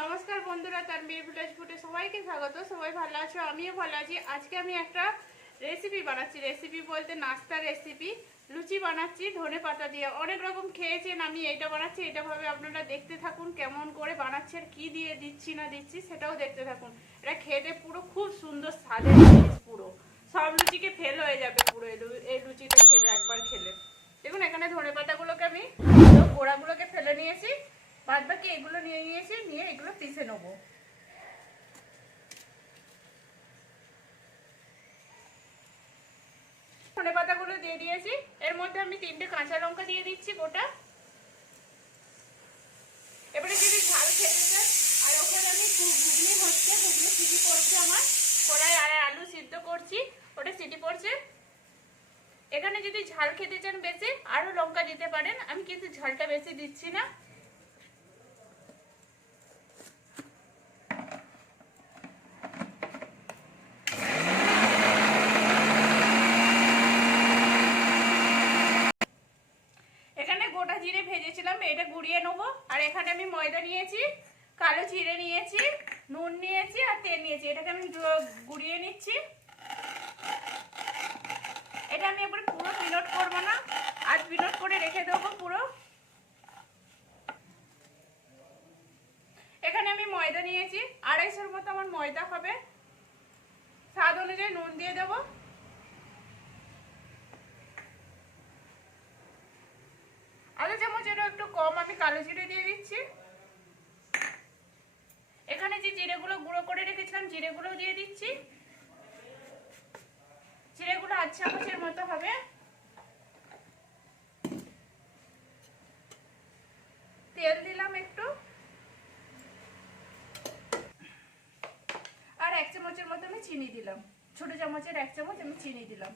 নমস্কার বন্ধুরা তার মেয়ে ভিলেজ ফুটে সবাইকে স্বাগত। সবাই ভালো আছো? আমিও ভালো আছি। আজকে আমি একটা রেসিপি বানাচ্ছি। রেসিপি বলতে নাস্তার রেসিপি লুচি বানাচ্ছি, ধনে পাতা দিয়ে। অনেক রকম খেয়েছেন আমি, এইটা বানাচ্ছি এটা ভাবে আপনারা দেখতে থাকুন কেমন করে বানাচ্ছি আর কি দিয়ে দিচ্ছি না দিচ্ছি, সেটাও দেখতে থাকুন। এটা খেতে পুরো খুব সুন্দর, স্বাদের জিনিস পুরো। সব লুচিকে ফেল হয়ে যাবে পুরো এই লু- এই লুচিটা খেলে একবার খেলে দেখুন এখানে ধনে পাতাগুলোকে আমি গোড়াগুলোকে ফেলে নিয়েছি বাদ বাকি এগুলো নিয়ে নিয়েছি নিয়ে এগুলো পিষে নেব ধনে পাতাগুলো দিয়ে দিয়েছি। এর মধ্যে আমি তিনটে কাঁচা লঙ্কা দিয়ে দিচ্ছি গোটা। এবারে যদি ঝাল খেতে চান, আর ওখানে আমি ঘুগনি হচ্ছে, ঘুগনি সিটি পড়ছে আমার। কড়াই আর আলু সিদ্ধ করছি, ওটা সিটি পড়ছে। এখানে যদি ঝাল খেতে চান বেশি আরও লঙ্কা দিতে পারেন। আমি কিন্তু ঝালটা বেশি দিচ্ছি না এখানে গোটা জিরে ভেজেছিলাম এটা গুঁড়িয়ে নেব। আর এখানে আমি ময়দা নিয়েছি, কালো জিরে নিয়েছি, নুন নিয়েছি আর তেল নিয়েছি। এটাকে আমি গুঁড়িয়ে নিচ্ছি। এটা আমি এবার পুরো পিনট করব না। আধ পিনট করে রেখে দেবো পুরো। এখানে আমি ময়দা নিয়েছি। আড়াইশোর মতো আমার ময়দা হবে। স্বাদ অনুযায়ী নুন দিয়ে দেবো আধা চামচেরও একটু কম, আমি কালো জিরে দিয়ে দিচ্ছি। এখানে যে জিরেগুলো গুঁড়ো করে রেখেছিলাম জিরেগুলো দিয়ে দিচ্ছি। জিরেগুলো আধ চামচের মতো হবে। তেল দিলাম একটু। আর এক চামচের মতো আমি চিনি দিলাম। ছোট চামচের এক চামচ আমি চিনি দিলাম।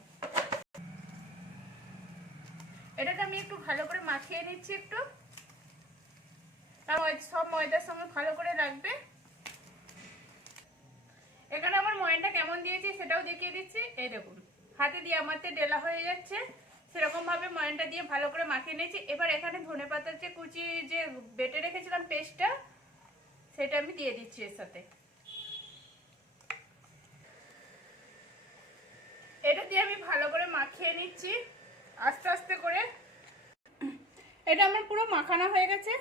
এটাকে আমি একটু ভালো করে মাখিয়ে নিচ্ছি একটু। সব ময়দার সঙ্গে ভালো করে লাগবে এখানে আমার ময়নটা কেমন দিয়েছি সেটাও দেখিয়ে দিচ্ছি। এই দেখুন, হাতে দিয়ে আমারতে ডেলা হয়ে যাচ্ছে। সেরকম ভাবে ময়নটা দিয়ে ভালো করে মাখিয়ে নিয়েছি। এবার এখানে ধনে পাতার যে কুচি, যে বেটে রেখেছিলাম পেস্টটা, সেটা আমি দিয়ে দিচ্ছি এর সাথে। এটা দিয়ে আমি ভালো করে মাখিয়ে নিচ্ছি, আস্তে আস্তে করে। এটা আমার পুরো মাখানো হয়ে গেছে।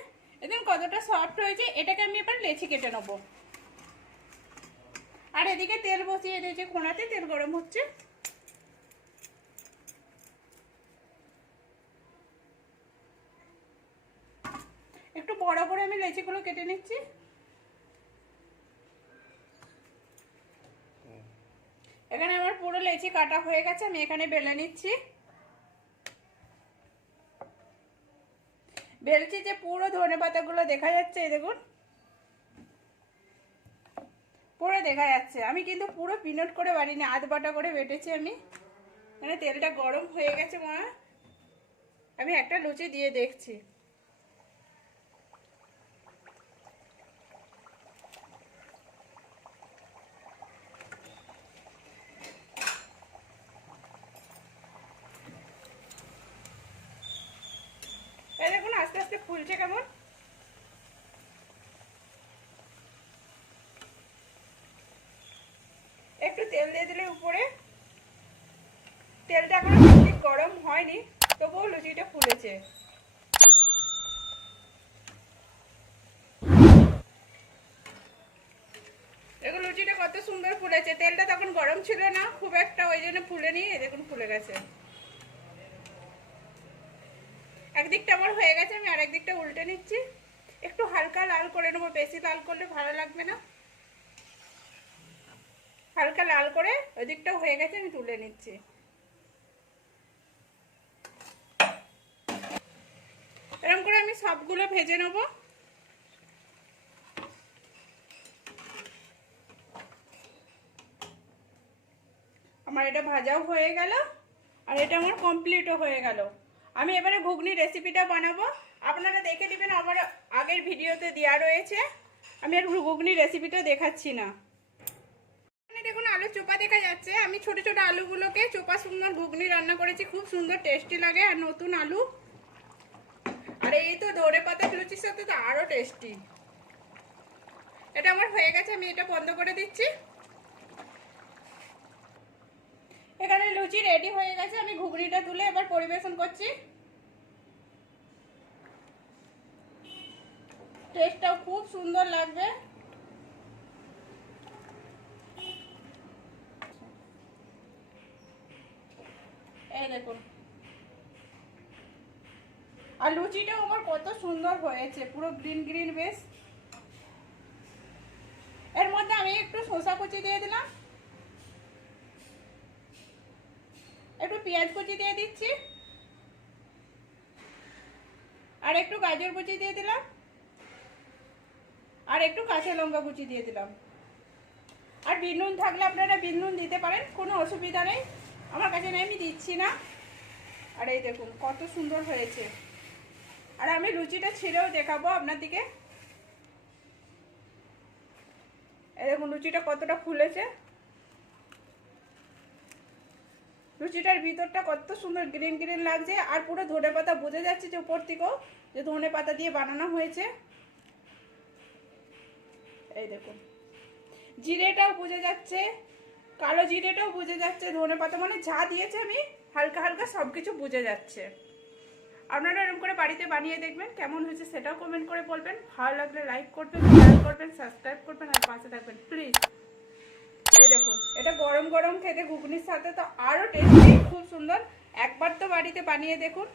এদিন কতটা সফট হয়েছে, এটাকে আমি এবার লেচি কেটে নেব। আর এদিকে তেল বসিয়ে দিয়েছি, কোনাতে তেল গরম হচ্ছে। একটু বড় করে আমি লেচিগুলো কেটে নিচ্ছি। এখানে আমার পুরো লেচি কাটা হয়ে গেছে, আমি এখানে বেলে নিচ্ছি। বেলছি যে পুরো ধনে পাতাগুলো দেখা যাচ্ছে দেখুন। পুরো দেখা যাচ্ছে। আমি কিন্তু পুরো পিনট করে বাড়িনি আধ বাটা করে বেটেছি আমি। মানে তেলটা গরম হয়ে গেছে মা। আমি একটা লুচি দিয়ে দেখছি এই দেখুন আস্তে আস্তে ফুলছে কেমন? একটু তেল দিয়ে দিলে উপরে। তেলটা এখনও গরম হয়নি, তবুও লুচিটা ফুলেছে। দেখুন, লুচিটা কত সুন্দর ফুলেছে। তেলটা তখন গরম ছিল না, খুব একটা ওই জন্য ফুলে নিয়ে দেখুন ফুলে গেছে। একদিকটা আমার হয়ে গেছে, আমি আরেক দিকটা উল্টে নিচ্ছি। একটু হালকা লাল করে নেব, বেশি লাল করলে ভালো লাগবে না। হালকা লাল করে ওই দিকটাও হয়ে গেছে, আমি তুলে নিচ্ছি। এরকম করে আমি সবগুলো ভেজে নেব। আমার এটা ভাজাও হয়ে গেল, আর এটা আমার কমপ্লিটও হয়ে গেল। আমি এবারে ঘুগনি রেসিপিটা বানাবো। আপনারা দেখে নেবেন আমার আগের ভিডিওতে দেওয়া রয়েছে। আমি আর ঘুগনি রেসিপিটা দেখাচ্ছি না। দেখুন আলু চোপা দেখা যাচ্ছে। আমি ছোট ছোট আলুগুলোকে চোপা সুন্দর ঘুগনি রান্না করেছি। খুব সুন্দর টেস্টি লাগে আর নতুন আলু। আর এই তো ধরে পাতা লুচির সাথে তো আরও টেস্টি এটা আমার হয়ে গেছে, আমি এটা বন্ধ করে দিচ্ছি। এখানে লুচি রেডি হয়ে গেছে, আমি ঘুগনিটা তুলে এবার পরিবেশন করছি। টেস্টটাও খুব সুন্দর লাগবে। এই দেখুন। আর লুচিটাও আমার কত সুন্দর হয়েছে, পুরো গ্রিন গ্রিন বেশ। এর মধ্যে আমি একটু শসা কুচি দিয়ে দিলাম। একটু পেঁয়াজ কুচি দিয়ে দিচ্ছি। আর একটু গাজর কুচি দিয়ে দিলাম। আর একটু কাঁচা লঙ্কা কুচি দিয়ে দিলাম। আর বিনুন থাকলে আপনারা বিনুন দিতে পারেন, কোনো অসুবিধা নেই। আমার কাছে নেই, আমি দিচ্ছি না। আর এই দেখুন, কত সুন্দর হয়েছে। আর আমি লুচিটা ছিঁড়েও দেখাবো আপনার দিকে। এই দেখুন, লুচিটা কতটা ফুলেছে। লুচিটার ভিতরটা কত সুন্দর গ্রিন গ্রিন লাগছে, আর পুরো ধনে পাতা বোঝা যাচ্ছে যে উপর থেকেও যে ধনে পাতা দিয়ে বানানো হয়েছে। এই দেখুন। জিরেটাও বুঝে যাচ্ছে, কালো জিরেটাও বুঝে যাচ্ছে, ধনে পাতা মানে যা দিয়েছে আমি, হালকা হালকা সব কিছু বুঝে যাচ্ছে। আপনারা এরকম করে বাড়িতে বানিয়ে দেখবেন, কেমন হয়েছে সেটাও কমেন্ট করে বলবেন। ভালো লাগলে লাইক করবেন শেয়ার করবেন সাবস্ক্রাইব করবেন, আর পাশে থাকবেন। প্লিজ এই দেখুন, এটা গরম গরম খেতে ঘুগনির সাথে তো আরও টেস্টি খুব সুন্দর। একবার তো বাড়িতে বানিয়ে দেখুন।